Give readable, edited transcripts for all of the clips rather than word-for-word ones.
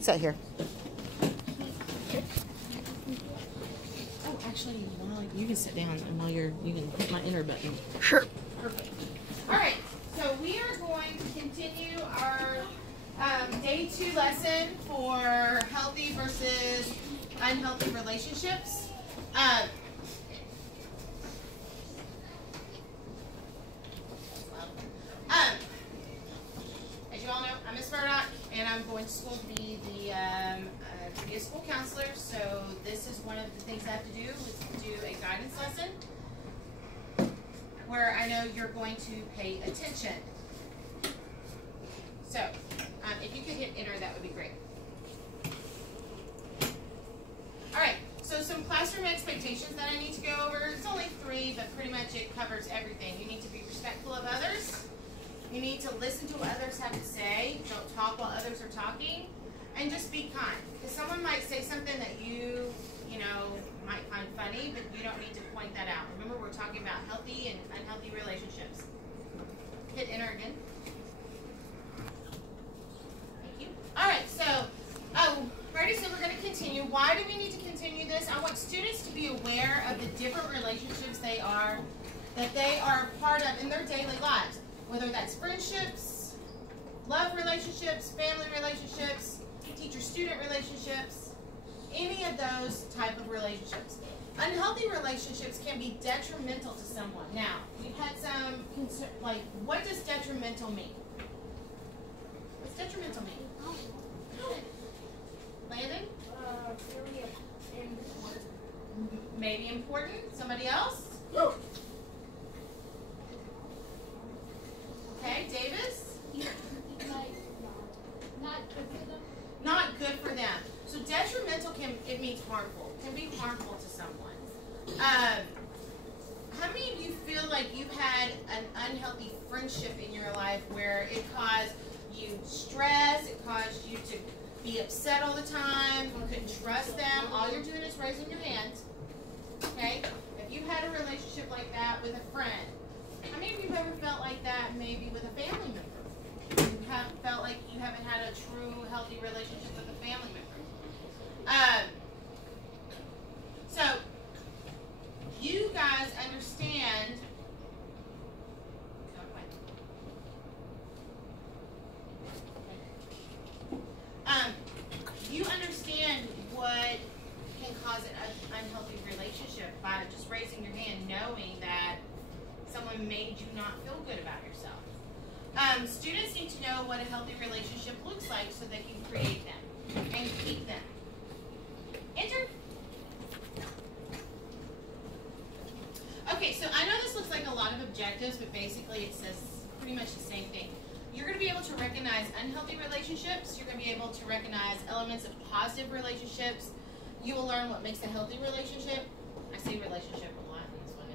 Sit here. Oh, actually, while you can sit down and while you can hit my enter button. Sure. Perfect. All right, so we are going to continue our day 2 lesson for healthy versus unhealthy relationships. As you all know, I'm Miss Murdoch, and I'm going to school to be a school counselor. So this is one of the things I have to do is do a guidance lesson where I know you're going to pay attention. So if you could hit enter, that would be great. All right, so some classroom expectations that I need to go over. It's only 3, but pretty much it covers everything. You need to be respectful of others. You need to listen to what others have to say. Don't talk while others are talking. And just be kind. Because someone might say something that you might find funny, but you don't need to point that out. Remember, we're talking about healthy and unhealthy relationships. Hit enter again. Thank you. All right, so, ready? So we're going to continue. Why do we need to continue this? I want students to be aware of the different relationships that they are part of in their daily lives. Whether that's friendships, love relationships, family relationships, teacher-student relationships, any of those type of relationships. Unhealthy relationships can be detrimental to someone. Now, we've had some concern, like, what does detrimental mean? What's detrimental mean? Landon? Really important. Maybe important. Somebody else? No. Okay, Davis? Not good for them. Not good for them. So detrimental it means harmful. Can be harmful to someone. How many of you feel like you've had an unhealthy friendship in your life where it caused you stress, it caused you to be upset all the time, you couldn't trust them? All you're doing is raising your hand. Okay? If you've had a relationship like that with a friend, how many of you have ever felt like that maybe with a family member? You have felt like you haven't had a true healthy relationship with a family member. So you guys understand you understand what can cause an unhealthy relationship by just raising your hand, knowing that someone made you not feel good about yourself. Students need to know what a healthy relationship looks like so they can create them and keep them. Enter. Okay, so I know this looks like a lot of objectives, but basically it says pretty much the same thing. You're going to be able to recognize unhealthy relationships. You're going to be able to recognize elements of positive relationships. You will learn what makes a healthy relationship. I say relationship a lot in this one,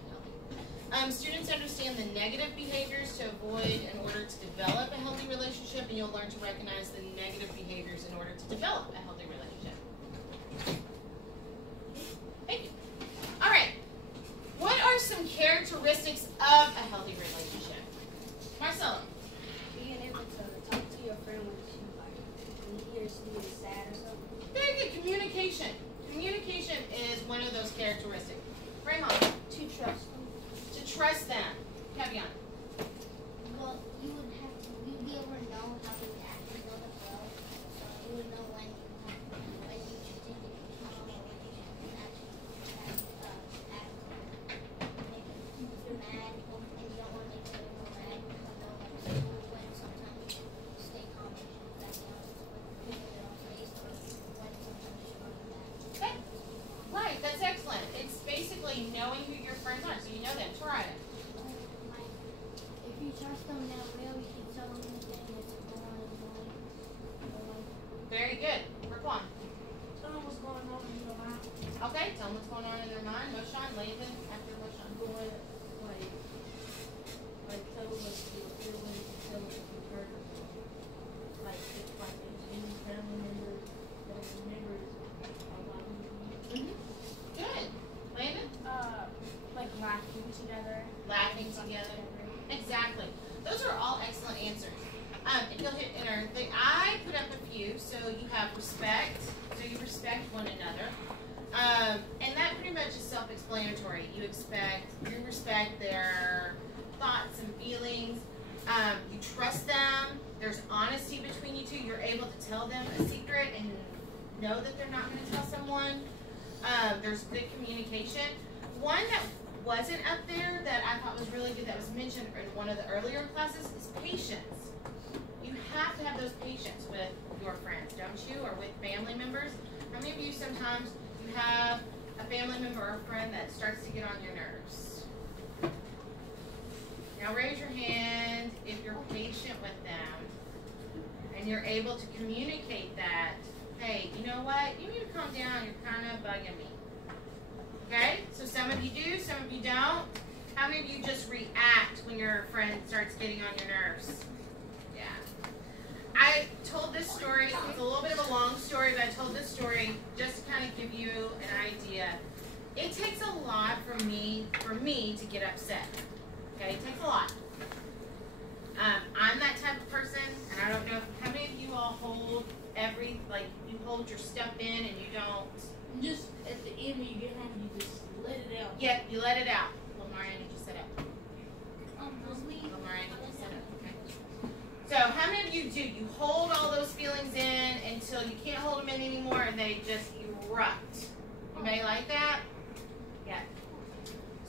unhealthy. Students understand the negative behaviors to avoid in order to develop a healthy relationship, and you'll learn to recognize the negative behaviors in order to develop a healthy relationship. Thank you. All right. What are some characteristics of a healthy relationship? Marcella. Being able to talk to your friend when he or she is sad or something. Very good. Communication. Communication is one of those characteristics. Raymond. To trust them. To trust them. Kevion. Well, you'd be able to know how to act in the world. So you would know when you should take it calm or when you should act maybe if you're mad and you don't want to make people mad, you know when sometimes you should stay calm and you should back down with people that don't face or when sometimes you should run back. Okay. Right. That's excellent. It's basically knowing who your friends are, so you know them. Try it. If you trust them that real, you can tell them anything that's going on. Very good. Raquan. Tell them what's going on in your mind. Okay. Tell them what's going on in their mind. Moshan. Landon. After Moshan. Like tell them what you feel when you tell them if you hurt them. Like if like any family member that remembers about you. Good. Landon. Like laughing together. Laughing together. Exactly. Those are all excellent answers. If you'll hit enter, I put up a few. So you have respect. So you respect one another. And that pretty much is self-explanatory. You respect their thoughts and feelings. You trust them. There's honesty between you two. You're able to tell them a secret and know that they're not going to tell someone. There's good communication. One that wasn't up there that I thought was really good that was mentioned in one of the earlier classes is patience. You have to have those patience with your friends, don't you? Or with family members. How many of you sometimes you have a family member or a friend that starts to get on your nerves? Now raise your hand if you're patient with them and you're able to communicate that, hey, you know what? You need to calm down. You're kind of bugging me. Okay? So some of you do, some of you don't. How many of you just react when your friend starts getting on your nerves? Yeah. I told this story. It's a little bit of a long story, but I told this story just to kind of give you an idea. It takes a lot for me to get upset. Okay? It takes a lot. I'm that type of person, and I don't know how many of you all hold you hold your stuff in and you don't. Just at the end when you get home, you just let it out. Yep, you let it out. Lamar, I need you to sit up. We. Lamar, I need you to sit up. Okay. So how many of you do? You hold all those feelings in until you can't hold them in anymore, and they just erupt. Anybody like that? Yeah.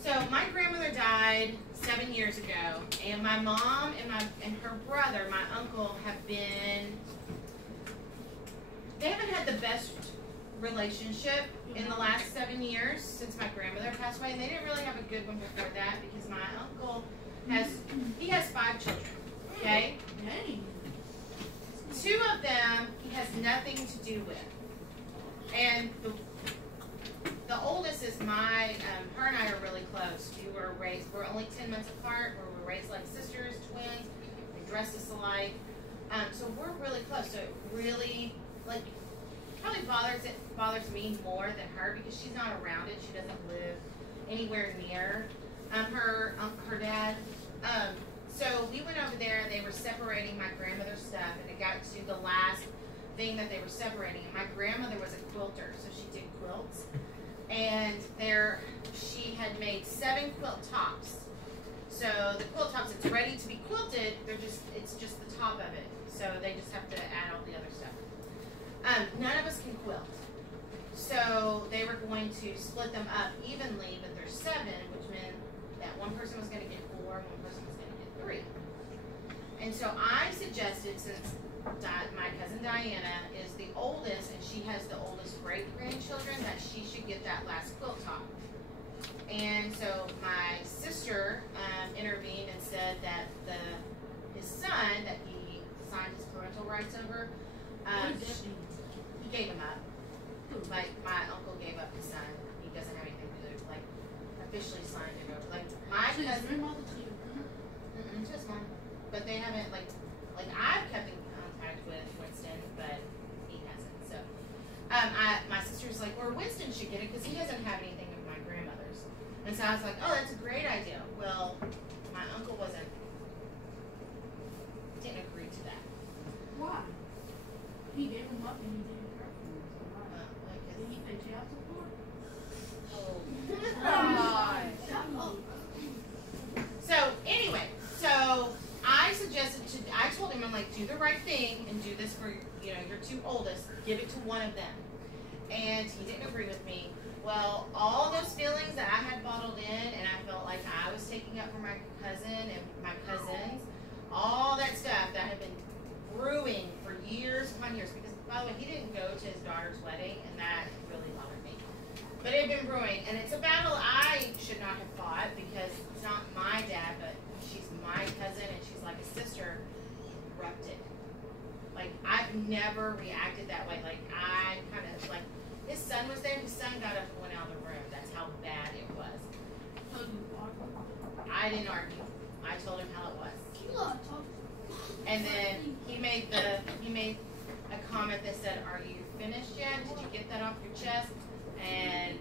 So my grandmother died 7 years ago, and my mom and her brother, my uncle, they haven't had the best relationship in the last 7 years since my grandmother passed away, and they didn't really have a good one before that because my uncle has 5 children. Okay, Dang. 2 of them he has nothing to do with, and the oldest is her and I are really close. We're only 10 months apart. We were raised like sisters, twins. We dress us alike. So we're really close. So it really, probably bothers me more than her because she's not around it. She doesn't live anywhere near her dad. So we went over there. They were separating my grandmother's stuff, and it got to the last thing that they were separating. And my grandmother was a quilter, so she did quilts. And she had made 7 quilt tops. So the quilt tops, it's ready to be quilted. It's just the top of it. So they just have to add all the other stuff. None of us can quilt. So they were going to split them up evenly, but there's 7, which meant that one person was going to get 4, and one person was going to get 3. And so I suggested, since my cousin Diana is the oldest, and she has the oldest great-grandchildren, that she should get that last quilt top. And so my sister intervened and said that his son, that he signed his parental rights over, he gave him up. Like, my uncle gave up his son. He doesn't have anything to do, officially signed it over. Like, my cousin, just mine. But they haven't, I've kept in contact with Winston, but he hasn't. So, my sister's like, well, Winston should get it because he doesn't have anything with my grandmother's. And so I was like, oh, that's a great idea. Well, my uncle didn't agree to that. Why? He gave him up and he didn't care for him. So why? Did he pay child support? So anyway, I told him, I'm like, do the right thing and do this for your 2 oldest. Give it to one of them. And he didn't agree with me. Well, all those feelings that I had bottled in, and I felt like I was taking up for my cousin and my cousins, all that stuff that had been brewing for years upon years. Because, by the way, he didn't go to his daughter's wedding, and that really bothered me. But it had been brewing, and it's a battle I should not have fought because it's not my dad, but she's my cousin, and she's like a sister. Erupted. I've never reacted that way. I kind of, his son was there, his son got up and went out of the room. That's how bad it was. I didn't argue. I told him how it was. And then he made a comment that said, "Are you finished yet? Did you get that off your chest?" And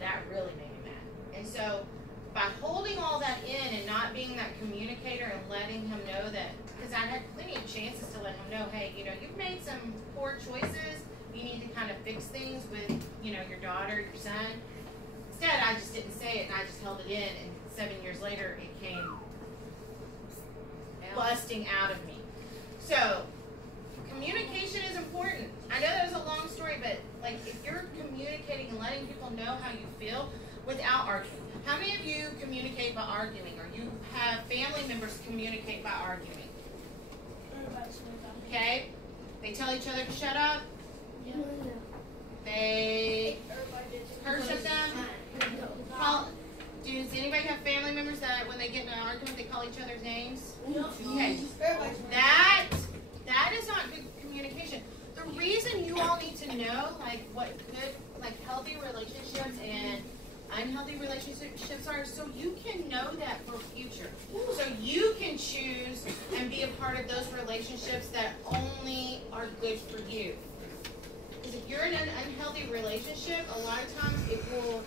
that really made me mad. And so by holding all that in and not being that communicator and letting him know that, because I had plenty of chances to let him know, hey, you've made some poor choices. fix things with, you know, your daughter, your son. Instead, I just didn't say it and I just held it in, and 7 years later it came busting out of me. So, communication is important. I know that was a long story, but like if you're communicating and letting people know how you feel without arguing. How many of you communicate by arguing, or you have family members communicate by arguing? Okay? They tell each other to shut up. Yeah. They curse at them. Does anybody have family members that when they get in an argument they call each other's names? Okay. That is not good communication. The reason you all need to know like what good, like healthy relationships and unhealthy relationships are, so you can know that for future. So you can choose and be a part of those relationships that only are good for you. Because if you're in an unhealthy relationship, a lot of times it will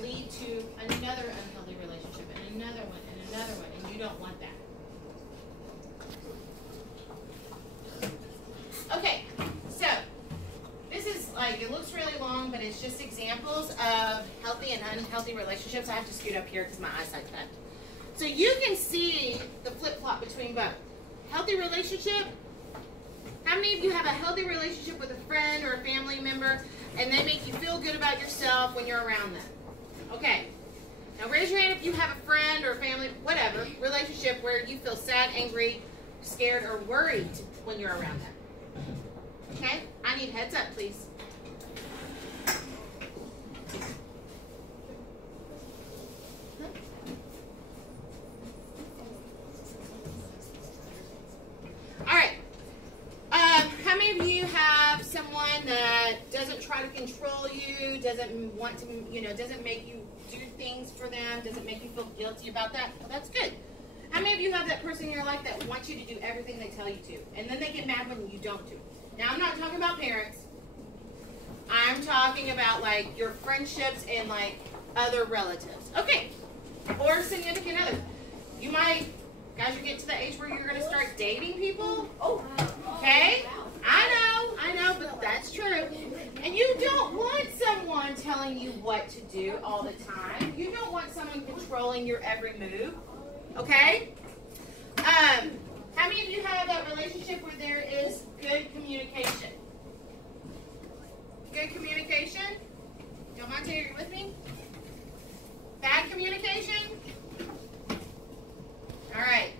lead to another unhealthy relationship and another one and another one, and you don't want that. Okay, so this is like, it looks really long, but it's just examples of healthy and unhealthy relationships. I have to scoot up here because my eyesight's bad. So you can see the flip-flop between both. Healthy relationship. How many of you have a healthy relationship with a friend or a family member and they make you feel good about yourself when you're around them? Okay. Now raise your hand if you have a friend or a family, whatever, relationship where you feel sad, angry, scared, or worried when you're around them. Okay? I need heads up, please. All right. How many of you have someone that doesn't try to control you, doesn't want to, you know, doesn't make you do things for them, doesn't make you feel guilty about that? Well, that's good. How many of you have that person in your life that wants you to do everything they tell you to, and then they get mad when you don't do it? Now, I'm not talking about parents. I'm talking about, like, your friendships and, like, other relatives. Okay. Or significant other. You might, guys, you get to the age where you're going to start dating people. Okay? I know, but that's true. And you don't want someone telling you what to do all the time. You don't want someone controlling your every move. Okay? How many of you have that relationship where there is good communication? Good communication? Don't mind taking it with me? Bad communication? All right.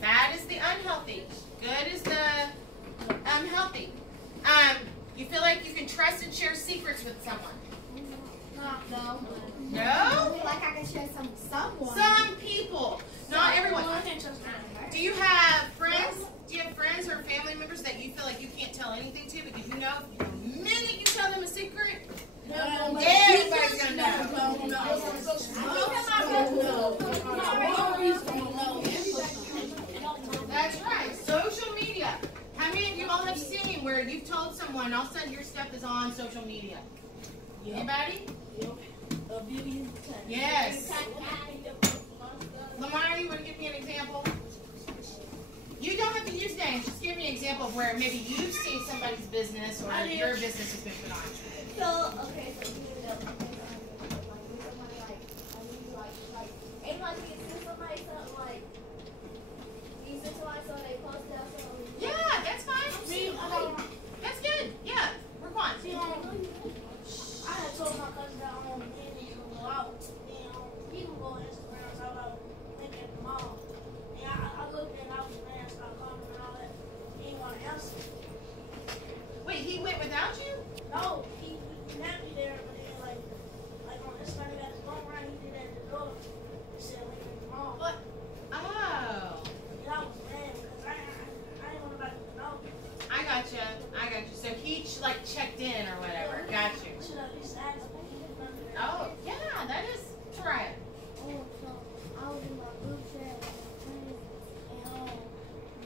Bad is the unhealthy. Good is the healthy. You feel like you can trust and share secrets with someone? No. No? I feel like I can share someone. Some people. Not everyone. Do you have friends? Do you have friends or family members that you feel like you can't tell anything to because you know the minute you tell them a secret, everybody's going to know. That's right. Social media. How many of you all have seen where you've told someone all of a sudden your stuff is on social media? Anybody? Yes. Lamar, you want to give me an example? You don't have to use names. Just give me an example of where maybe you've seen somebody's business or your business has been put on. So, okay, so you know, somebody like, ain't like you send somebody something like, you send somebody something, they post out something. Yeah, that's fine. That's good. Yeah, we're fine. See, I had told my cousin that he can go out, and he can go on Instagram, so I was thinking at the mall. And I looked and I was mad, started calling and all that. He didn't want to answer. Wait, he went without you? No, he met me there, but then like on Instagram, he got his phone right, he did that at the door. He said, leave me at the mall. What? Oh. And I was mad because I didn't want nobody to know. I gotcha. So he like checked in or whatever. Got you. Should have at least asked me. Oh, yeah, that is right. Oh, so I was in my group chat with my friends, and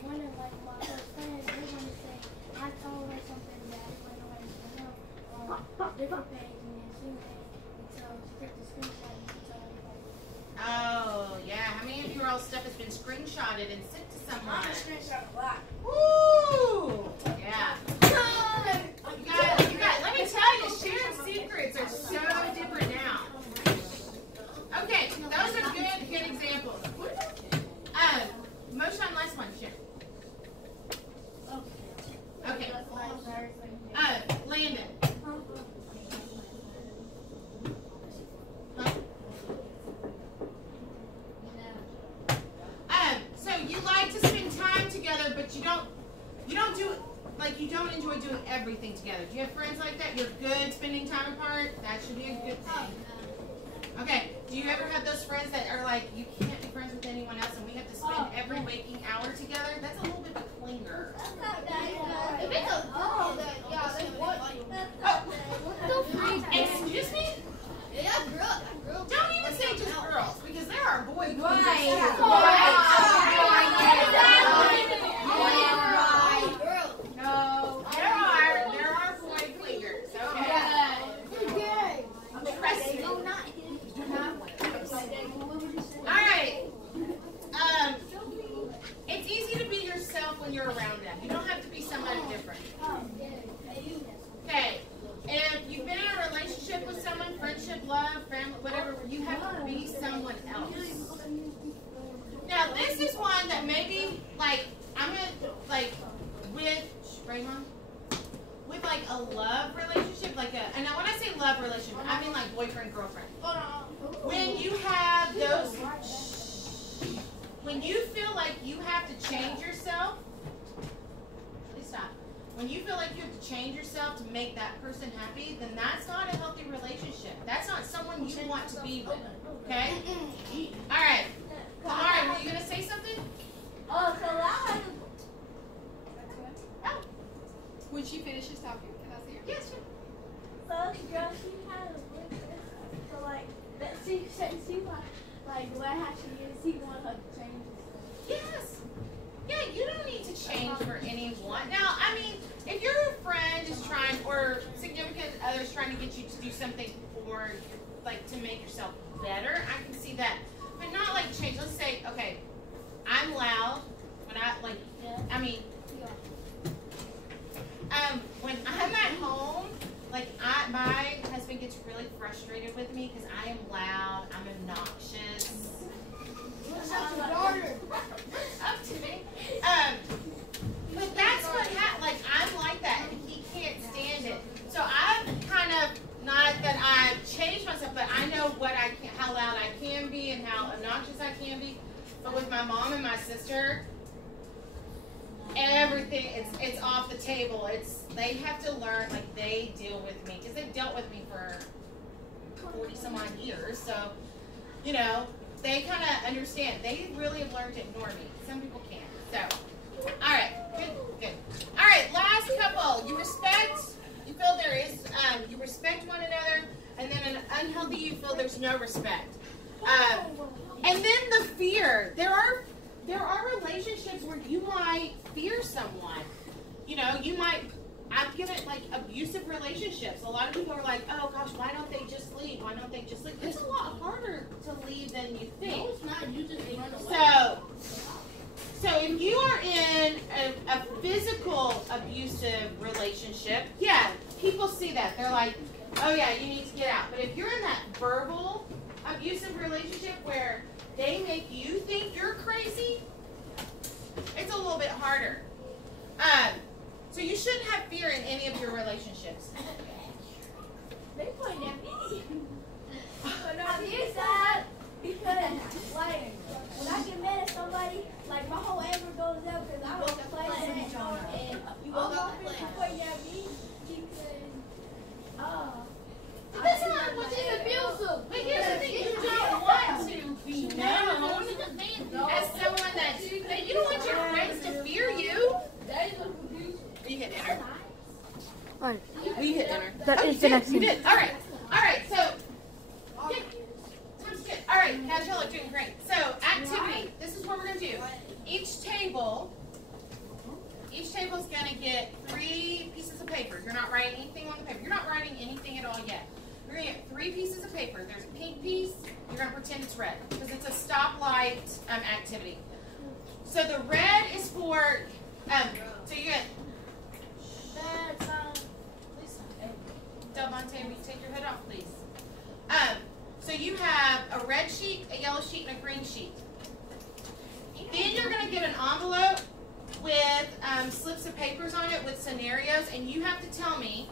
one of like my close friends, they wanted to say I told her something that I went away to know on different page, and then she made so she took the screenshot and she told everybody. Oh, yeah. How many of your all stuff has been screenshotted and sent to someone? I'm a screenshot a lot. Woo! Yeah. You guys, let me tell you, friends like that? You're good spending time apart? That should be a good thing. Okay, do you ever have those friends that are like, you can't be friends with anyone else and we have to spend every waking hour together? That's a little bit of a clinger. Excuse me? Don't even say just girls, because there are boy clingers. No, there are boy clingers. Okay. Trust me. Alright. It's easy to be yourself when you're around them. You don't have to be somebody different. Okay. If you've been in a relationship with someone, friendship, love, family, whatever, you have to be someone else. Now, this is one that maybe, like, I'm going to, like, with like a love relationship, like a, and now when I say love relationship, I mean like boyfriend, girlfriend. When you have those, when you feel like you have to change yourself, please stop. When you feel like you have to change yourself to make that person happy, then that's not a healthy relationship. That's not someone you want to be with. Okay? Alright. Alright, were you going to say something? When she finishes talking, can I see her? Yes, sure. So this girl, she had a boyfriend. So like that she like the way how she is, he wanted her to change. Yes. Yeah, you don't need to change for anyone. Now, I mean, if your friend is trying, or significant other's trying to get you to do something for, like, to make yourself better, I can see that. But not like change. Let's say, okay, I'm loud when when I'm at home, like my husband gets really frustrated with me because I am loud, I'm obnoxious. Up to me. But that's what like I'm like that, and he can't stand it. So I've kind of, not that I've changed myself, but I know how loud I can be and how obnoxious I can be. But with my mom and my sister, everything, it's off the table. They have to learn, like, they deal with me because they've dealt with me for 40 some odd years. So, you know, they kind of understand. They really have learned to ignore me. Some people can't. So, all right, good. All right, last couple. You feel there is, you respect one another, and then an unhealthy, you feel there's no respect. And then the fear. There are relationships where you might fear someone. You know, I've given like abusive relationships. A lot of people are like, oh gosh, why don't they just leave? Why don't they just leave? It's a lot harder to leave than you think. No, it's not. You just run away. So if you are in a physical abusive relationship, yeah, people see that. They're like, oh yeah, you need to get out. But if you're in that verbal abusive relationship where they make you think you're crazy, it's a little bit harder. So you shouldn't have fear in any of your relationships. They point at me. But I'm sad because, like, when I get mad at somebody, like, my whole anger goes up because I was playing and all my friends point at me because, That's not what is abusive. But here's the thing, you don't want to be known as someone that you don't want your friends to fear you. You hit enter. Alright. We hit enter. That is the next You one. did. Alright, so good. Sounds good. Alright, guys, y'all are doing great. So, activity. This is what we're going to do. Each table is going to get 3 pieces of paper. You're not writing anything on the paper. You're not writing anything at all yet. You're going to get 3 pieces of paper. There's a pink piece. You're going to pretend it's red because it's a stoplight activity. So the red is for, so you get, Delmonte, will you take your hood off, please? So you have a red sheet, a yellow sheet, and a green sheet. Then you're going to get an envelope with slips of papers on it with scenarios, and you have to tell me,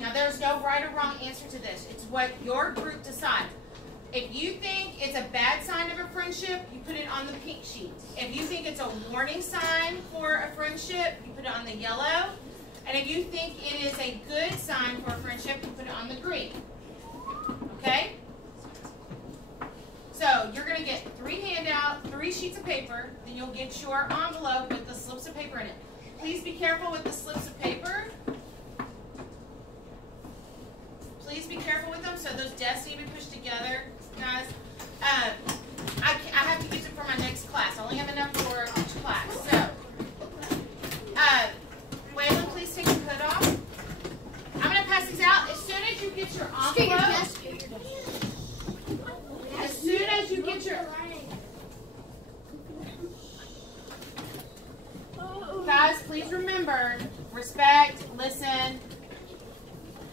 now there's no right or wrong answer to this. It's what your group decides. If you think it's a bad sign of a friendship, you put it on the pink sheet. If you think it's a warning sign for a friendship, you put it on the yellow. And if you think it is a good sign for a friendship, you put it on the green. Okay? So you're going to get 3 handouts, 3 sheets of paper. Then you'll get your envelope with the slips of paper in it. Please be careful with the slips of paper. Please be careful with them. So those desks need to be pushed together, guys. I have to use it for my next class. I only have enough for each class. So, Waylon, please take your hood off. I'm going to pass these out. As soon as you get your envelope, as soon as you get your... Guys, please remember, respect, listen.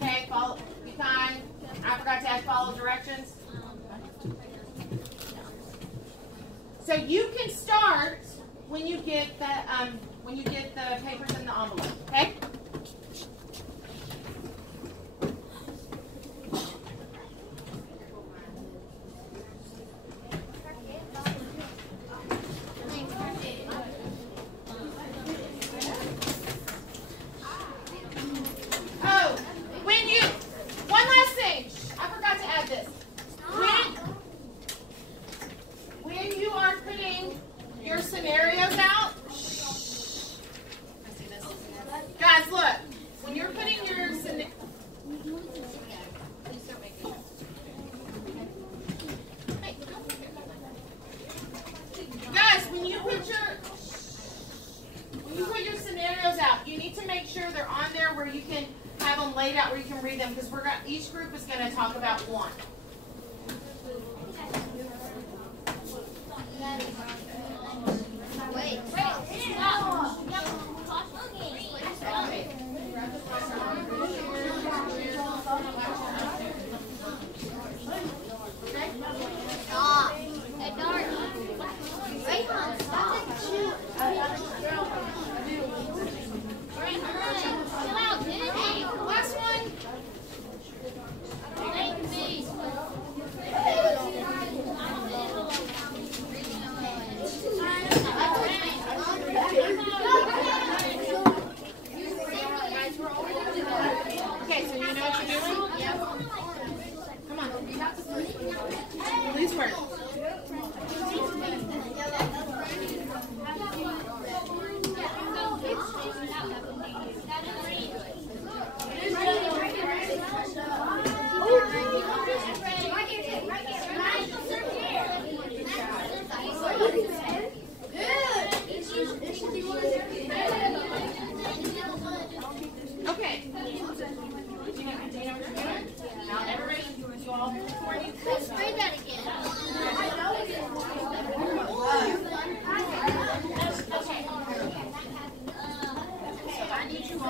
Okay, follow, be kind. I forgot to add follow directions. So you can start when you get the papers in the envelope. Okay. Each group is going to talk about one. Wait. Stop. Hey, Dark. Rayhan, stop. Chill out, dude. Hey, last one. Okay, so you know what you're doing? Yeah. Come on. Please work. Okay. Now everybody, you all before you spray that again. Okay. So I need you all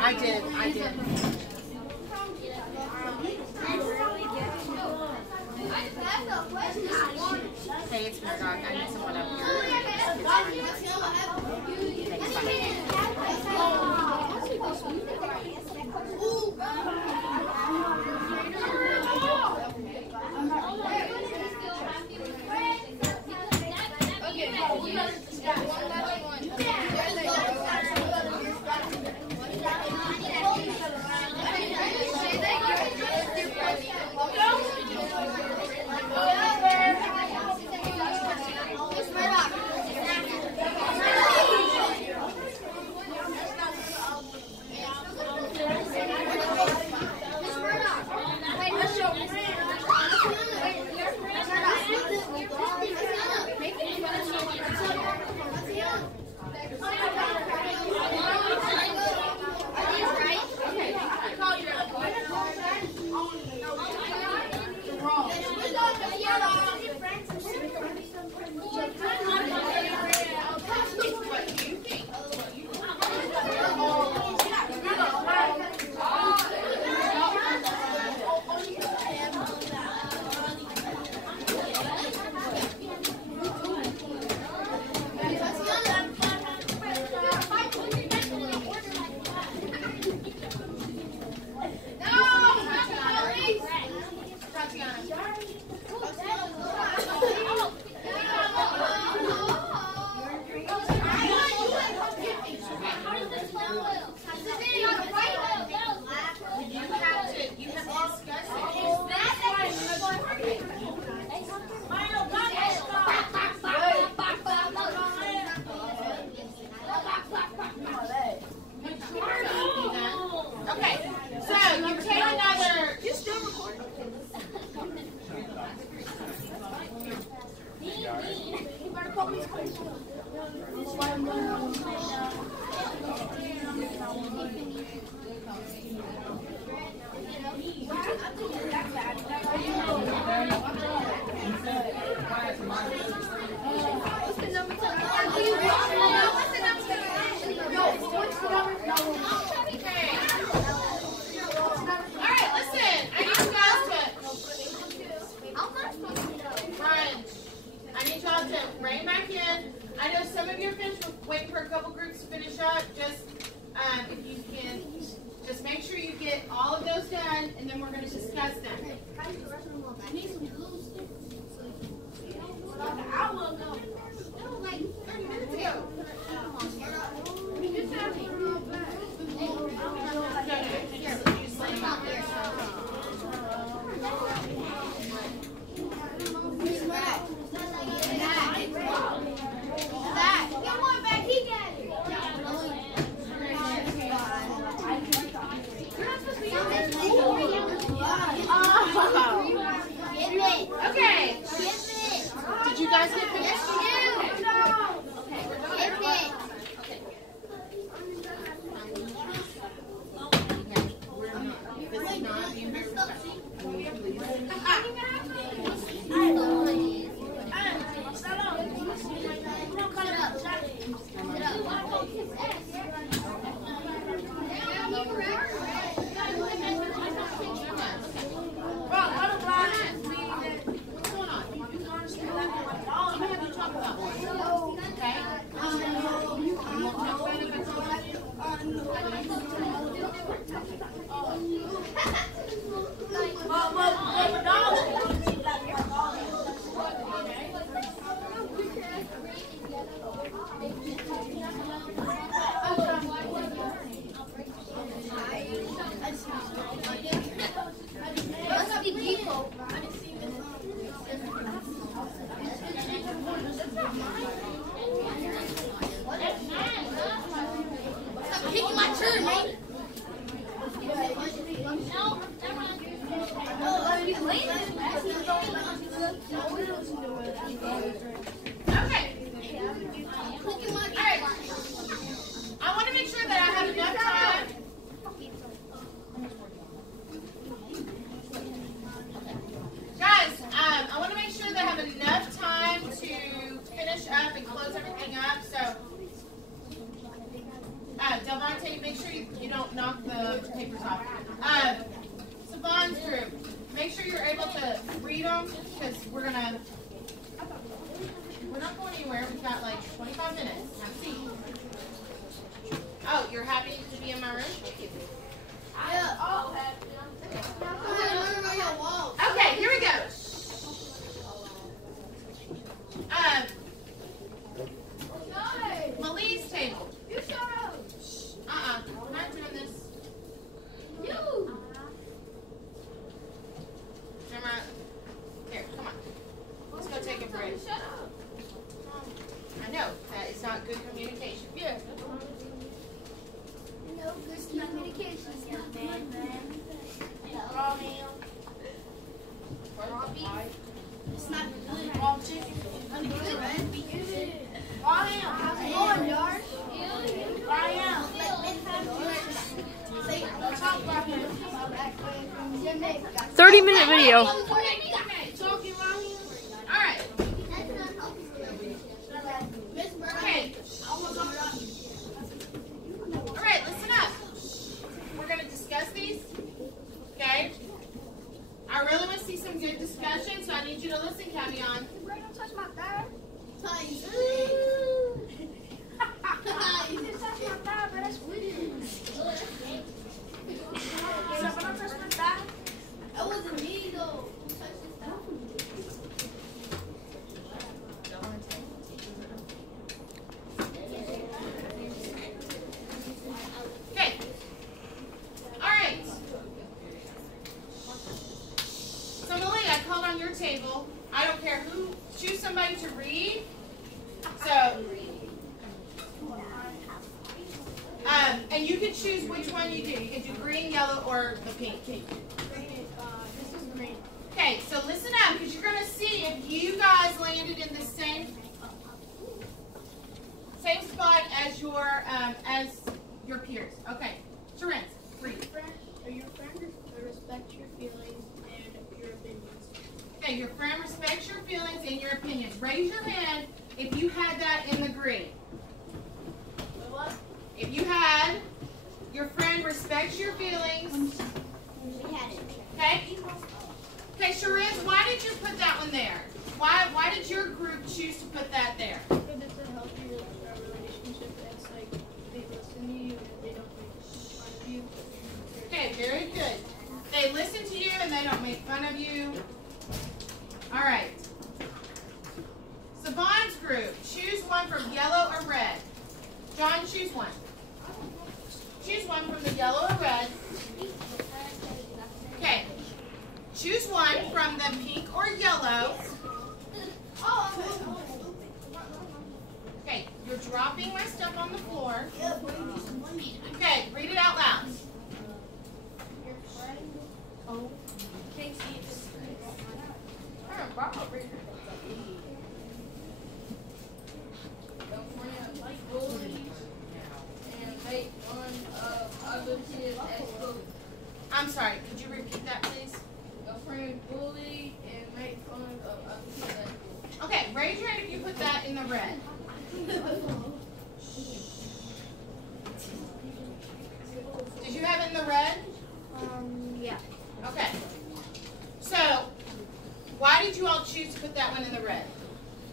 I did. Hey, it's Murdoch. I need someone up I know some of you are finished. We're waiting for a couple groups to finish up. Just if you can, just make sure you get all of those done, and then we're going to discuss them. I need some glue sticks. I will go. That was like 30 minutes ago. Okay. Did you guys get finished? Devontae, make sure you don't knock the papers off. Savon's group, make sure you're able to read them because we're not going anywhere. We've got like 25 minutes. Have a seat. Oh, you're happy to be in my room? Yeah. Okay, here we go. Malie's table. You shut up. I'm not doing this. You. Camera. Here, come on. Let's go take a break. Shut up. I know, that is not good communication. Yeah. No good communication. It's not bad, man. It's not good. Raw chicken. Good. How's it going, Yard? 30-minute video. Alright. Okay. Alright, listen up. We're going to discuss these. Okay? I really want to see some good discussion, so I need you to listen, Cavion. Don't touch my thigh. You just touch my thigh, but that's weird. Someone touch my thigh? That wasn't me, though. Who touched his thigh? Okay. Alright. So, Malie, I called on your table. I don't care who. Choose somebody to read. So, and you can choose which one you do. You can do green, yellow, or the pink. This is green. Okay, so listen up, because you're going to see if you guys landed in the same. as your peers. Okay, Terence, read. Your friend respects your feelings and your opinions. Okay, your friend respects your feelings and your opinions. Raise your hand if you had that in the green. What? If you had your friend respects your feelings. We had it. Okay. Okay, Shariz, why did you put that one there? Why did your group choose to put that there? Because it's a healthy relationship. It's like they listen to you and they don't make fun of you. Okay, very good. They listen to you and they don't make fun of you. All right. Savon's group, choose one from yellow or red. John, choose one. Choose one from the yellow or red. Okay. Choose one from the pink or yellow. Okay, you're dropping my stuff on the floor. Okay, read it out loud. Your friend. Oh. Can't see it. Like bullies and make fun of other kids at school. I'm sorry, could you repeat that, please? A friend bully and make fun of other kids at school. Okay, raise your hand if you put that in the red. Did you have it in the red? Yeah. Okay. So, why did you all choose to put that one in the red?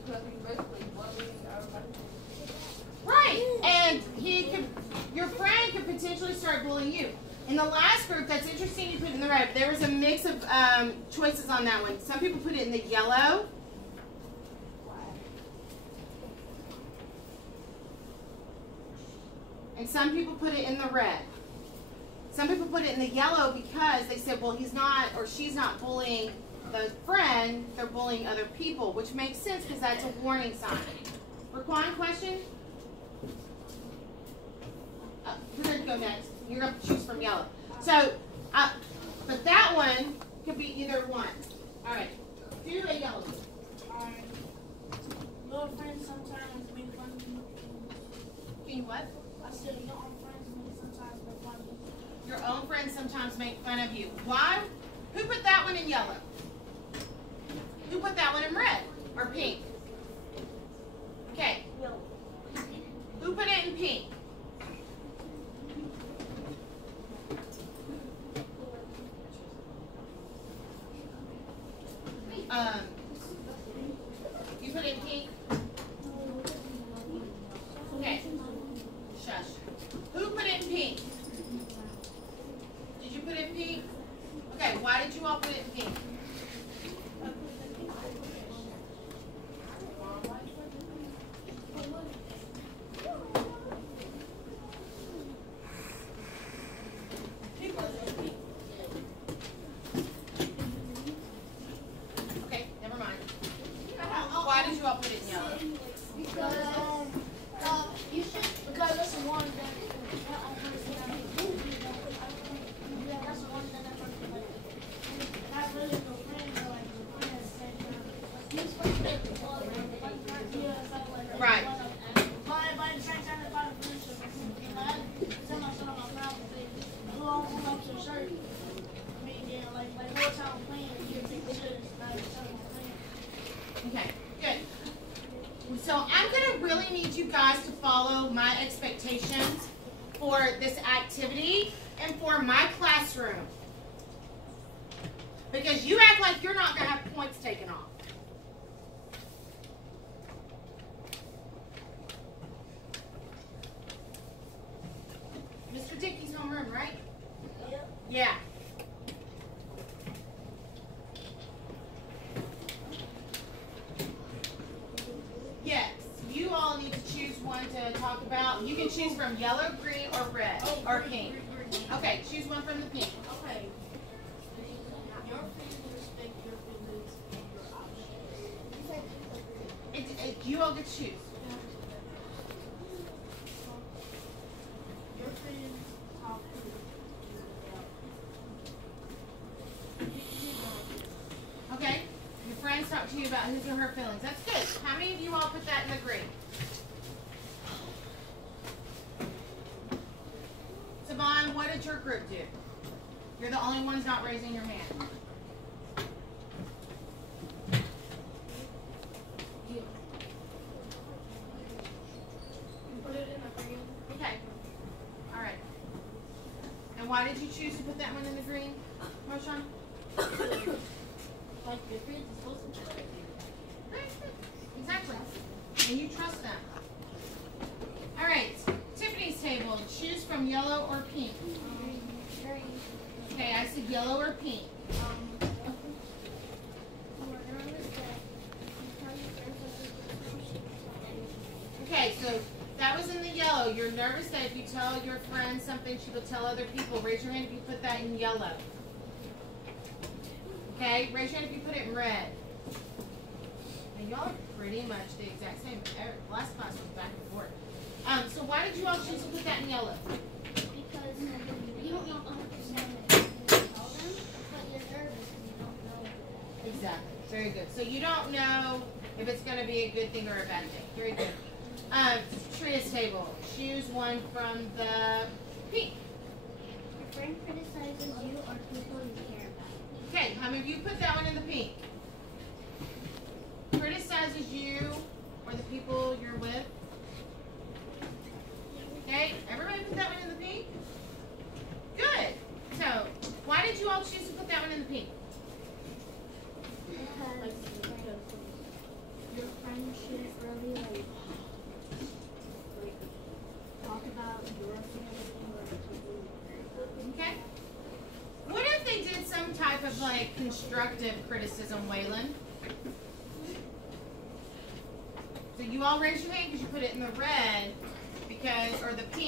Because we basically bullying everybody. Right, and your friend could potentially start bullying you. In the last group, that's interesting you put it in the red. There was a mix of choices on that one. Some people put it in the yellow. And some people put it in the red. Some people put it in the yellow because they said, well, he's not or she's not bullying the friend, they're bullying other people, which makes sense because that's a warning sign. Raquan, question? Who's going to go next? You're going to choose from yellow. So, but that one could be either one. All right. Do a yellow. Little friends sometimes make fun of me. Can you what? I said your own friends may sometimes make fun of me. Your own friends sometimes make fun of you. Why? Who put that one in yellow? Who put that one in red or pink? Okay. Who put it in pink? You put it in pink? Okay. Shush. Who put it in pink? Did you put it in pink? Okay, why did you all put it in pink? Okay, never mind. Why did you all put it in yellow? Because that's the one that that's the one that not really no friends or like friends that Right. But by the same time if I friendship I tell myself I'm proud of it. Who up to shirt. I mean yeah, like whole time playing you take pictures like playing. Okay, good. So I'm going to really need you guys to follow my expectations for this activity and for my classroom. Because you act like you're not going to have points taken off. Mr. Dickey's homeroom, right? Yep. Yeah. Yes, you all need to choose one to talk about. You can choose from yellow, green, or red, or pink. Okay, choose one from the pink. Okay. Your friends respect your feelings and your options. You all get to choose. Your friends talk to Okay? Your friends talk to you about his or her feelings. That's good. How many of you all put that in the green? did your group do? You're the only ones not raising your hand. Put it in the green. Okay. All right. And why did you choose to put that one in the green, Marshawn? Like your friends are supposed to do it. Exactly. And you trust them. All right. Tiffany's table. Choose from yellow or pink. Green. Okay, I said yellow or pink. Okay, so that was in the yellow. You're nervous that if you tell your friend something, she will tell other people. Raise your hand if you put that in yellow. Okay, raise your hand if you put it in red. And y'all are pretty much the exact same. Last class was back and forth. So why did you all choose to put that in yellow? Because you don't know 100% that you tell them, but you're nervous and you don't know that. Exactly. Very good. So you don't know if it's going to be a good thing or a bad thing. Very good. Tria's table. Choose one from the pink. Your friend criticizes you or people you care about. Okay, how many of you put that one in the pink? Criticizes you or the people you're with. Okay, everybody put that one in the pink? Good. So, why did you all choose to put that one in the pink? Because your friend should really like talk about your feelings. Okay. What if they did some type of like constructive criticism, Waylon? So you all raise your hand because you put it in the red because, or the pink.